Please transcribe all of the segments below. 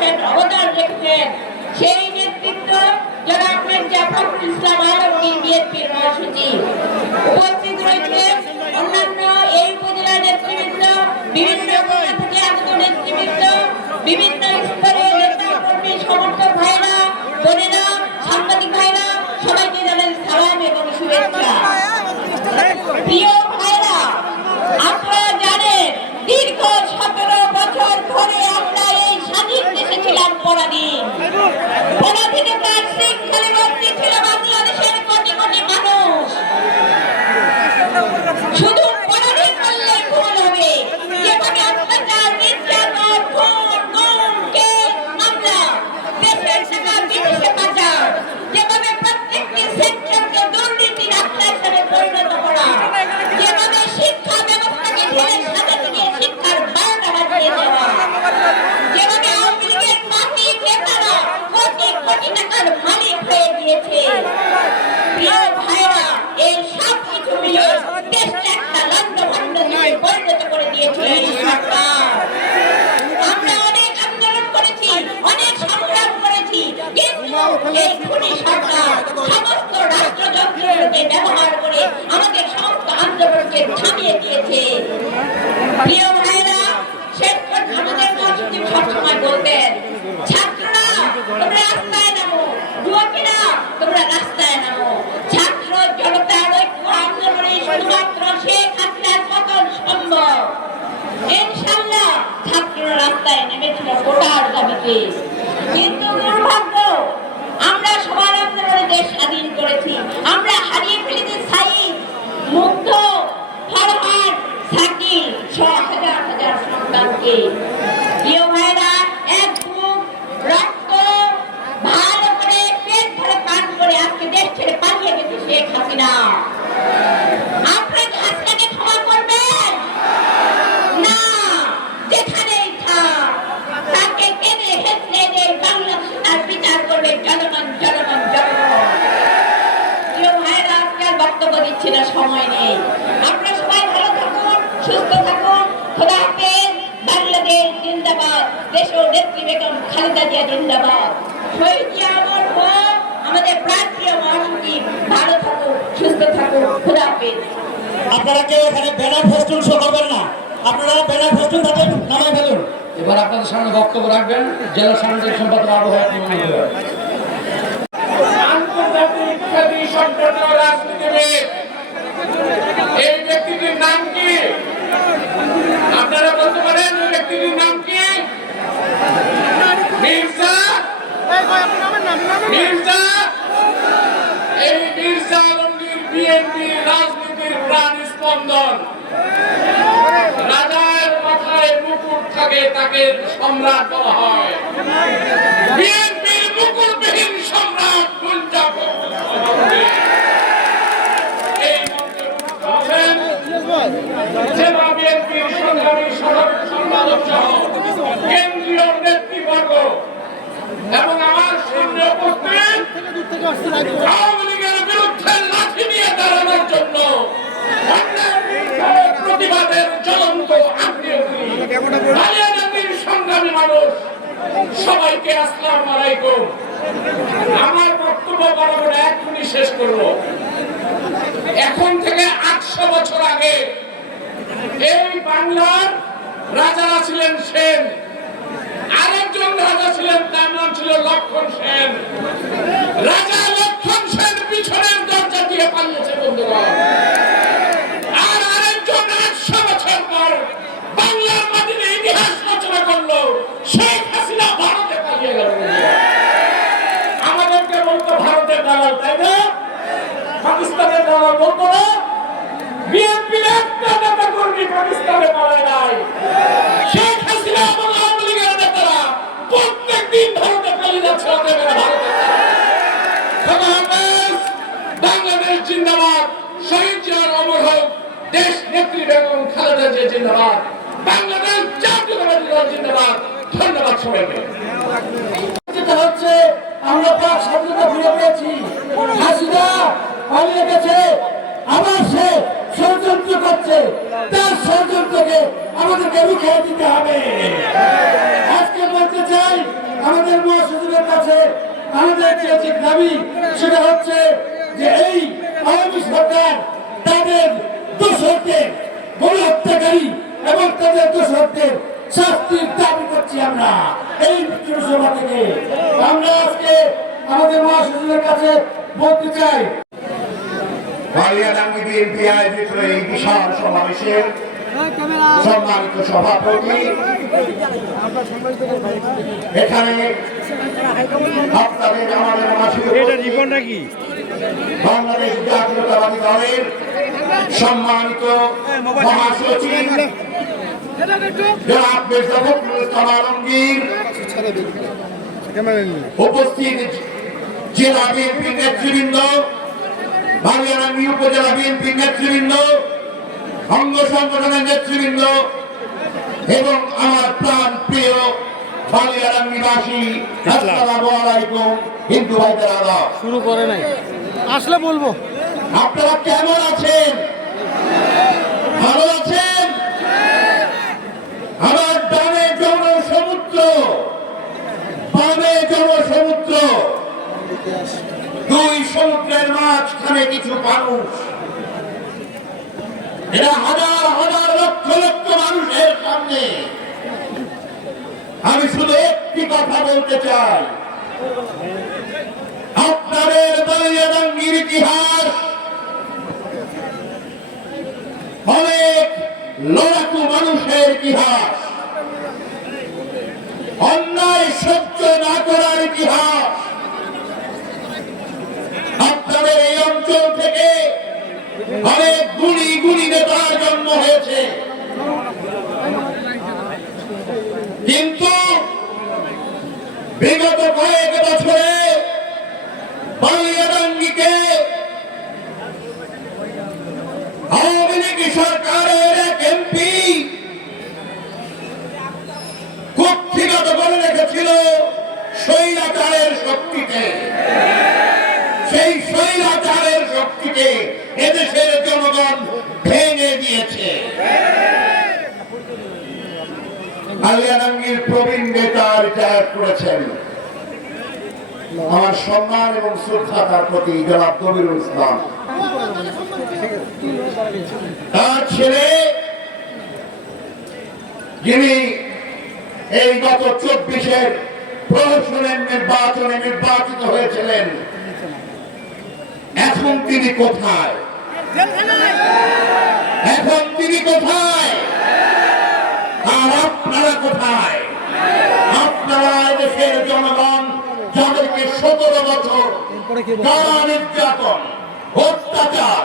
সহায়তা করেছেন অবদান রেখেছেন সেই নেতৃত্ব জনাব মির্জা ফখরুল ইসলাম আলমগীর বিএনপির মহাসচিব উপস্থিত রয়েছেন অন্যান্য এই উপজেলা নেতৃবৃন্দ বিভিন্ন উপজেলা থেকে আগত নেতৃবৃন্দ বিভিন্ন স্তরের নেতা কর্মী সমর্থক ভাইরা বোনেরা সাংবাদিক ভাইরা সবাইকে জানাই সালাম এবং শুভেচ্ছা প্রিয় ভাইরা আপনারা জানেন দীর্ঘ সতেরো বছর ধরে আমরা এই স্বাধীন দেশে ছিলাম পরাধীন পরাধীনতার শৃঙ্খলাবদ্ধ ছিল বাংলাদেশের কোটি কোটি মানুষ শুধু পরাধীন করলে ভুল হবে যেভাবে অত্যাচার নির্যাতন খুন গুমকে আমরা দেশের টাকা বিদেশে পাচার যেভাবে প্রত্যেকটি সেক্টরকে দুর্নীতির আখড়া হিসেবে পরিণত করা যেভাবে শিক্ষা ব্যবস্থাকে ঢেলে সাজাতে গিয়ে শিক্ষার বারোটা বাজিয়ে দেওয়া যেভাবে আওয়ামী লীগের মাটি নেতারা কোটি কোটি টাকার মালিক হয়ে গিয়েছে প্রিয় ভাইরা এই সব কিছু মিলে দেশটা একটা লন্ডভন্ড দেশে পরিণত করে দিয়েছে এই সরকার আমরা অনেক আন্দোলন করেছি অনেক সংগ্রাম করেছি কিন্তু রাস্তায় নামো। ছাত্র জনতার ঐক্য আন্দোলনে রাস্তায় নেমেছিল কোটার দাবিতে। কিন্তু দুর্ভাগ্য আমরা সবার আন্দোলনে দেশ স্বাধীন করেছি আমরা হারিয়ে ফেলেছি সাইদ মুগ্ধ ফরহাদ সাকিব সহ হাজার হাজার সন্তানকে প্রিয় ভাইরা এক বুক রক্ত ভালো করে পেট ভরে পান করে আজকে দেশ ছেড়ে পালিয়ে গেছে শেখ হাসিনা আপনারা কি হাসিনাকে ক্ষমা করবেন না যেখানেই থাক তাকে কেনে হেসড়ে দিয়ে বাংলাদেশ তার বিচার করবে জনগণ জনগণ জনগণ প্রিয় ভাইরা আজকে আর বক্তব্য দিচ্ছি না সময় নেই আপনারা সবাই ভালো থাকুন সুস্থ থাকুন খোদা হাফেজ বাংলাদেশ জিন্দাবাদ দেশ ও নেত্রী বেগম খালেদা জিয়া জিন্দাবাদ শহীদ জিয়া অমর হোক আমাদের প্রান্তীয় মহাসচিব ভালো থাকুন সুস্থ থাকুন খোদা হাফেজ। আপনারা কেউ এখানে ব্যানার ফেস্টুন শো করবেন না। আপনারা ব্যানার ফেস্টুন থাকলে নামাই ফেলুন। এবার আপনাদের সামনে বক্তব্য রাখবেন জেলা সামনে সম্পাদক আবহাওয়া রাজার মাথায় মুকুট থাকে, তাকে সম্রাট বলা হয়। বিএনপির মুকুটবিহীন সম্রাট আছেন জেলা বিএনপির সংগ্রামী সম্পাদক সহ সবাইকে আসসালামু আলাইকুম। আমার বক্তব্য বরাবর এখনই শেষ করব। এখন থেকে আটশো বছর আগে এই বাংলার রাজারা ছিলেন সেন। আরেকজন রাজা ছিলেন, তার নাম ছিল লক্ষণ সেন। রাজা লক্ষণ সেন পিছনের দরজা দিয়ে পালিয়েছে বন্ধুগণ। বলতো না। বিএনপির একটা নেতা কর্মী পাকিস্তানে পালায় নাই। শেখ হাসিনা এবং আওয়ামী লীগের নেতারা প্রত্যেক দিন ভারতে পালিয়ে যাচ্ছে বাংলাদেশ জিন্দাবাদ, শহীদ জিয়ার অমর দেশ নেত্রী বেগম খালেদা জিয়া জিন্দাবাদ, বাংলাদেশ জাতীয়তাবাদী দল জিন্দাবাদ। ধন্যবাদ সবাইকে। হচ্ছে, আমরা পাক স্বাধীনতা ফিরে পেয়েছি। পালিয়ে গেছে আবার সে ষড়যন্ত্র করছে। তার ষড়যন্ত্রকে আমাদেরকে রুখে দিতে হবে। আজকে বলতে চাই, আমাদের মহাসচিবের কাছে আমাদের যে দাবি, সেটা হচ্ছে যে এই আওয়ামী সরকার তাদের দোষরদের গণহত্যাকারী এবং তাদের দোষরদের শাস্তির দাবি করছি আমরা। এই সভা থেকে। আমরা আজকে আমাদের মহাসচিবের কাছে বলতে চাই বালিয়াডাঙ্গি বিএনপি আয়োজিত এই বিশাল সমাবেশের সম্মানিত সভাপতি। এখানে আপনাদের আমাদের বাংলাদেশ জাতীয়তাবাদী দলের সম্মানিত মহাসচিব জনাব মির্জা ইসলাম আলমগীর। উপস্থিত জেলা বিএনপি নেতৃবৃন্দ। বাংলারাঙ্গি উপজেলা বিএনপির নেতৃবৃন্দ অঙ্গ সংগঠনের নেতৃবৃন্দ এবং আমার প্রাণ প্রিয় বালিয়ারাঙ্গিবাসী আসসালামু আলাইকুম হিন্দু ভাইদের আদাব। শুরু করে নাই। আসলে বলব। আপনারা কেমন আছেন? ভালো আছেন? বলতে চাই। আপনাদের বালিয়াডাঙ্গির ইতিহাস অনেক লড়াকু মানুষের ইতিহাস। অন্যায় সহ্য না করার ইতিহাস। আপনাদের এই অঞ্চল থেকে অনেক গুণী গুণী নেতার জন্ম হয়েছে কিন্তু বিগত কয়েক বছরে বালিয়াডাঙ্গিকে আওয়ামী লীগ সরকারের এক এমপি কুক্ষিগত করে রেখেছিল স্বৈরাচারের শক্তিতে সেই স্বৈরাচারের শক্তিকে এদেশের জনগণ ভেঙে দিয়েছে আলিয়ানাঙ্গির প্রবীণ নেতা রিটায়ার করেছেন। আমার সম্মান এবং শ্রদ্ধা তার প্রতি জনাব কবিরুল ইসলাম। তার ছেলে যিনি এই গত চব্বিশের প্রহসনের নির্বাচনে নির্বাচিত হয়েছিলেন, এখন তিনি কোথায়? এখন তিনি কোথায়? আর আপনারা কোথায়? দেশের জনগণ যাদেরকে সতেরো বছর কারা নির্যাতন অত্যাচার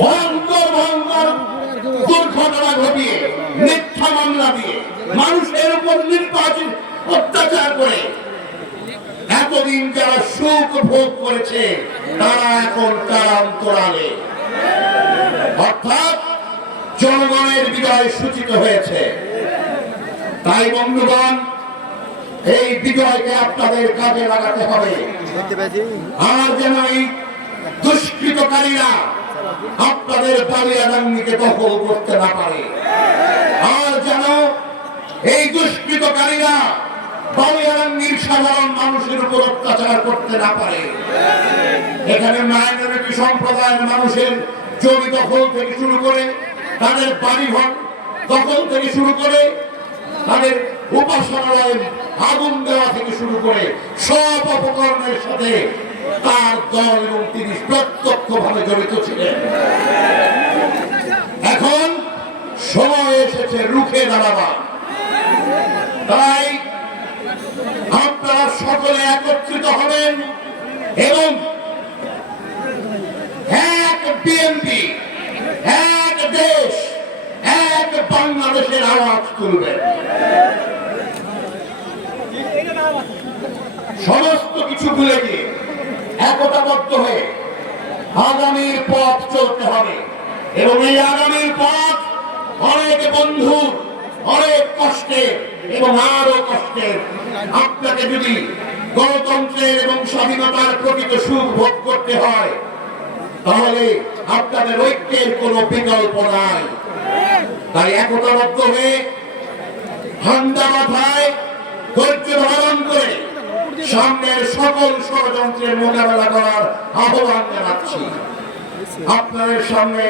ভয়ঙ্কর ভয়ঙ্কর দুর্ঘটনা ঘটিয়ে মিথ্যা মামলা দিয়ে মানুষের উপর নির্বাচন অত্যাচার করে এতদিন যারা সুখ ভোগ করেছে তারা এখন কারান্তরালে অর্থাৎ জনগণের বিজয় সূচিত হয়েছে। তাই বন্ধুগণ এই বিজয়কে আপনাদের কাজে লাগাতে হবে। আর যেন এই দুষ্কৃতকারীরা আপনাদের বালিয়াডাঙ্গিকে দখল করতে না পারে। আর যেন এই দুষ্কৃতকারীরা বালিয়াডাঙ্গির সাধারণ মানুষের উপর অত্যাচার করতে না পারে। এখানে মাইনরিটি সম্প্রদায়ের মানুষের জমি দখল থেকে শুরু করে তাদের বাড়িঘর দখল থেকে শুরু করে তাদের উপাসনালয়ে আগুন দেওয়া থেকে শুরু করে সব অপকর্মের সাথে তার দল এবং তিনি প্রত্যক্ষভাবে জড়িত ছিলেন। এখন সময় এসেছে রুখে দাঁড়াবার তাই আপনারা সকলে একত্রিত হবেন এবং এক বিএনপি, এক দেশ, এক বাংলাদেশের আওয়াজ তুলবেন। সমস্ত কিছু ভুলে গিয়ে একতাবদ্ধ হয়ে আগামীর পথ চলতে হবে। এবং এই আগামীর পথ অনেক বন্ধু, অনেক কষ্টে এবং আরও কষ্টের আপনাকে যদি গণতন্ত্রের এবং স্বাধীনতার প্রকৃত সুখ ভোগ করতে হয়, তাহলে আপনাদের ঐক্যের কোনো বিকল্প নাই। তাই একতাবদ্ধ হয়ে ঠান্ডা মাথায় ধৈর্য ধারণ করে সামনের সকল ষড়যন্ত্রের মোকাবেলা করার আহ্বান জানাচ্ছি। আপনাদের সামনে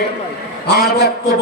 আর বক্তব্য